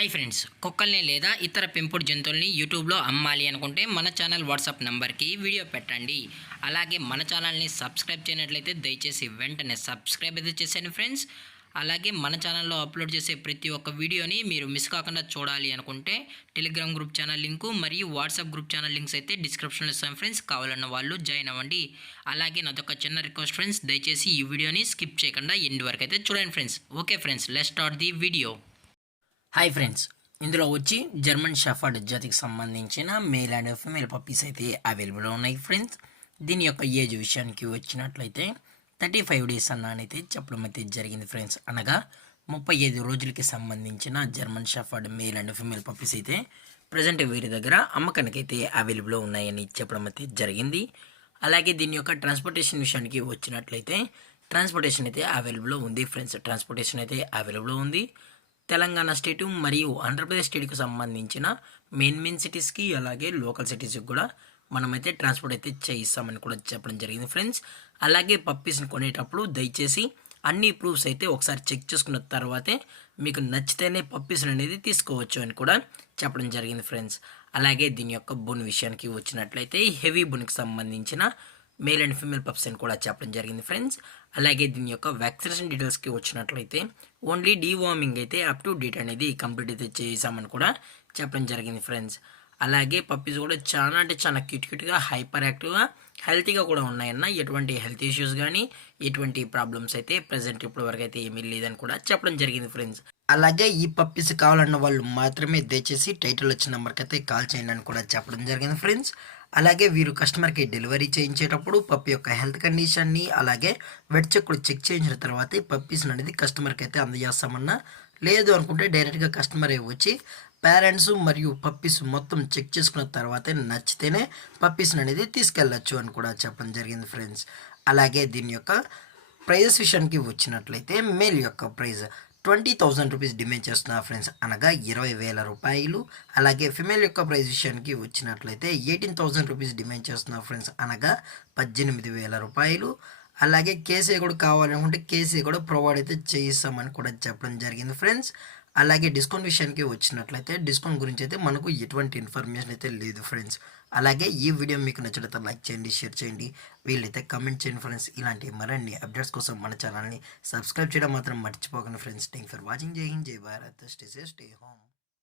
Hi friends, కుక్కల్ని లేదా ఇతర పెంపుడు జంతువుల్ని యూట్యూబ్లో అమ్మాలి అనుకుంటే మన ఛానల్ వాట్సాప్ నెంబర్కి వీడియో పెట్టండి. అలాగే మన ఛానల్ని సబ్స్క్రైబ్ చేయనట్లయితే దయచేసి వెంటనే సబ్స్క్రైబ్ అయితే చేసేయండి ఫ్రెండ్స్. అలాగే మన ఛానల్లో అప్లోడ్ చేసే ప్రతి ఒక్క వీడియోని మీరు మిస్ కాకుండా చూడాలి అనుకుంటే టెలిగ్రామ్ గ్రూప్ ఛానల్ లింకు మరియు వాట్సాప్ గ్రూప్ ఛానల్ లింక్స్ అయితే డిస్క్రిప్షన్లో ఇస్తాం ఫ్రెండ్స్. కావాలన్న వాళ్ళు జాయిన్ అవ్వండి. అలాగే నాదొక చిన్న రిక్వెస్ట్ ఫ్రెండ్స్, దయచేసి ఈ వీడియోని స్కిప్ చేయకుండా ఎండ్ వరకు అయితే చూడండి friends. Okay friends, let's start the video. Hi friends, ఇందులో వచ్చి జర్మన్ షెఫర్డ్ జాతికి సంబంధించిన మేల్ అండ్ ఫీమేల్ పప్పీస్ అయితే అవైలబుల్లో ఉన్నాయి ఫ్రెండ్స్. దీని యొక్క ఏజ్ విషయానికి వచ్చినట్లయితే 35 డేస్ అన్నైతే చెప్పడం అయితే జరిగింది ఫ్రెండ్స్. అనగా 35 రోజులకి సంబంధించిన German shepherd male and female puppies అయితే ప్రజెంట్ వీరి దగ్గర అమ్మకానికి అయితే అవైలబుల్లో ఉన్నాయని చెప్పడం అయితే జరిగింది. అలాగే దీని యొక్క ట్రాన్స్పోర్టేషన్ విషయానికి వచ్చినట్లయితే ట్రాన్స్పోర్టేషన్ అయితే అవైలబుల్లో ఉంది ఫ్రెండ్స్. ట్రాన్స్పోర్టేషన్ అయితే అవైలబుల్లో ఉంది. తెలంగాణ స్టేటు మరియు ఆంధ్రప్రదేశ్ స్టేట్కి సంబంధించిన మెయిన్ సిటీస్కి అలాగే లోకల్ సిటీస్కి కూడా మనమైతే ట్రాన్స్పోర్ట్ అయితే చేయిస్తామని కూడా చెప్పడం జరిగింది ఫ్రెండ్స్. అలాగే పప్పీస్ని కొనేటప్పుడు దయచేసి అన్ని ప్రూఫ్స్ అయితే ఒకసారి చెక్ చేసుకున్న తర్వాతే మీకు నచ్చితేనే పప్పీస్ని అనేది తీసుకోవచ్చు అని కూడా చెప్పడం జరిగింది ఫ్రెండ్స్. అలాగే దీని యొక్క బోన్ విషయానికి వచ్చినట్లయితే హెవీ బోన్కి సంబంధించిన మేల్ అండ్ ఫీమేల్ పప్స్ అని కూడా చెప్పడం జరిగింది ఫ్రెండ్స్. అలాగే దీని యొక్క వ్యాక్సినేషన్ డీటెయిల్స్కి వచ్చినట్లయితే ఓన్లీ డీవార్మింగ్ అయితే అప్ టు డేట్ అనేది కంప్లీట్ అయితే చేసామని కూడా చెప్పడం జరిగింది ఫ్రెండ్స్. అలాగే పప్పీస్ కూడా చాలా అంటే చాలా క్యూట్గా హైపర్ యాక్టివ్గా హెల్తీగా కూడా ఉన్నాయన్న. ఎటువంటి హెల్త్ ఇష్యూస్ కానీ ఎటువంటి ప్రాబ్లమ్స్ అయితే ప్రజెంట్ ఇప్పటి వరకు అయితే ఏమీ లేదని కూడా చెప్పడం జరిగింది ఫ్రెండ్స్. అలాగే ఈ పప్పీస్ కావాలన్న వాళ్ళు మాత్రమే దయచేసి టైటిల్ వచ్చిన నెంబర్కి అయితే కాల్ చేయండి అని కూడా చెప్పడం జరిగింది ఫ్రెండ్స్. అలాగే వీరు కస్టమర్కి డెలివరీ చేయించేటప్పుడు పప్పి యొక్క హెల్త్ కండిషన్ని అలాగే వెట్ చెక్ కూడా చెక్ చేయించిన తర్వాతే పప్పీస్ అనేది కస్టమర్కి అయితే అందజేస్తామన్నా. లేదు అనుకుంటే డైరెక్ట్గా కస్టమర్ వచ్చి పేరెంట్స్ మరియు పప్పీస్ మొత్తం చెక్ చేసుకున్న తర్వాతే నచ్చితేనే పప్పీస్ అనేది తీసుకెళ్ళచ్చు అని కూడా చెప్పడం జరిగింది ఫ్రెండ్స్. అలాగే దీని యొక్క ప్రైజెస్ విషయానికి వచ్చినట్లయితే మేల్ యొక్క ప్రైజ్ 20,000 రూపీస్ డిమాండ్ చేస్తున్నారు ఫ్రెండ్స్, అనగా 20,000 రూపాయలు. అలాగే ఫిమేల్ యొక్క ప్రైస్ విషయానికి వచ్చినట్లయితే 18,000 రూపీస్ డిమాండ్ చేస్తున్నారు ఫ్రెండ్స్, అనగా 18,000 రూపాయలు. అలాగే కేసీ కూడా కావాలనుకుంటే కేసీ కూడా ప్రొవైడ్ అయితే చేయిస్తామని కూడా చెప్పడం జరిగింది ఫ్రెండ్స్. అలాగే డిస్కౌంట్ విషయానికి వచ్చినట్లయితే డిస్కౌంట్ గురించి అయితే మనకు ఎటువంటి ఇన్ఫర్మేషన్ అయితే లేదు ఫ్రెండ్స్. అలాగే ఈ వీడియో మీకు నచ్చినట్లయితే లైక్ చేయండి, షేర్ చేయండి, వీళ్ళైతే కమెంట్ చేయండి ఫ్రెండ్స్. ఇలాంటి మరిన్ని అప్డేట్స్ కోసం మన ఛానల్ని సబ్స్క్రైబ్ చేయడం మాత్రం మర్చిపోకండి ఫ్రెండ్స్. Thank for watching. జై హింద్, జై Bharat, stay safe, stay home.